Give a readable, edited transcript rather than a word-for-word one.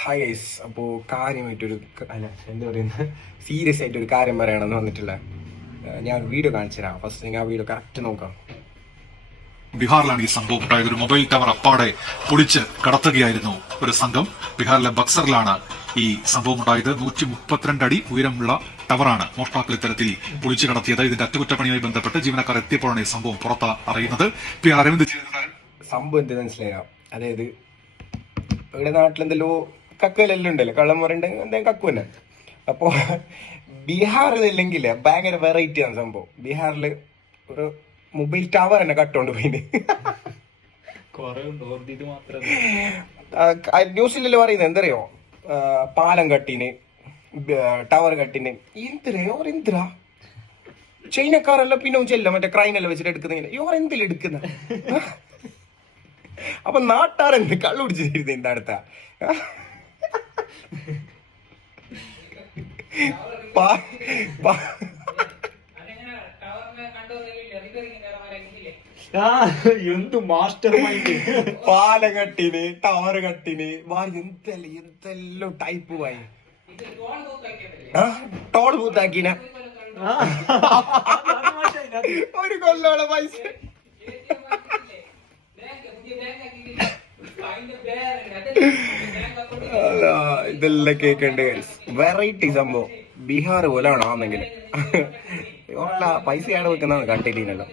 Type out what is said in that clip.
Hi guys. അപ്പോൾ കാര്യമായിട്ടൊരു അല്ല എന്താ പറയുന്നത്, സീരിയസ് ആയിട്ടൊരു കാര്യം പറയണമെന്ന് വന്നിട്ടില്ല. ഞാൻ വീഡിയോ കാണിച്ചു തരാം. ഫസ്റ്റ് നിങ്ങൾ ആ വീഡിയോ കറക്റ്റ് നോക്കാം. ബീഹാറിലാണ് ഈ സംഭവം ഉണ്ടായത്. ഒരു മൊബൈൽ ടവർ അപ്പാടെ പൊളിച്ച് കടത്തുകയായിരുന്നു ഒരു സംഘം. ബീഹാറിലെ ബക്സറിലാണ് ഈ സംഭവം ഉണ്ടായത്. 132 അടി ഉയരമുള്ള ടവറാണ് മോഷ്ടാക്കൾ ഇത്തരത്തിൽ പൊളിച്ചു കടത്തിയത്. ഇതിന്റെ അറ്റകുറ്റപ്പണിയുമായി ബന്ധപ്പെട്ട് ജീവനക്കാർ എത്തിയപ്പോഴാണ് ഈ സംഭവം പുറത്ത് അറിയുന്നത്. പി അരവിന്ദ് സംഭവം എന്താ മനസ്സിലായോ? അതായത് ഇവിടെ നാട്ടിലെന്തല്ലോ കക്കുവലെല്ലാം ഉണ്ടല്ലോ, കള്ളം പറയുന്നുണ്ടെങ്കിൽ എന്തെങ്കിലും കക്കു തന്നെ. അപ്പോൾ ബീഹാറിലില്ലെങ്കിൽ ഭയങ്കര വെറൈറ്റി ആണ് സംഭവം. ബീഹാറിൽ ഒരു മൊബൈൽ ടവർ തന്നെ കട്ടുകൊണ്ട് പോയിന്. ന്യൂസിലല്ലേ പറയുന്നത് എന്തറിയോ, പാലം കട്ടിന്, ടവർ കട്ടിന്. എന്തിനാ ചൈനക്കാരെല്ലാം പിന്നെ ചെല്ലാം മറ്റേ ക്രൈനെല്ലാം വെച്ചിട്ട് എടുക്കുന്ന യോർ എന്തിലും എടുക്കുന്ന. അപ്പൊ നാട്ടാരെന്ത് കള്ളു പിടിച്ചിരുന്നു എന്താ അടുത്ത എന്ത് മാസ്റ്റർ മൈൻഡ്. പാലം കട്ടിന്, ടവർ കട്ടിന്, എന്തെല്ലാം ടൈപ്പ് വായി ടോൾ പൂത്താക്കിന ഒരു കൊല്ലോളം പൈസ. ഇതെല്ലാം കേക്കണ്ട്. വെറൈറ്റി സംഭവം. ബീഹാർ പോലാണോ ആണെങ്കിൽ പൈസയാണ് വെക്കുന്നതാണ് കണ്ടില്ലല്ലോ.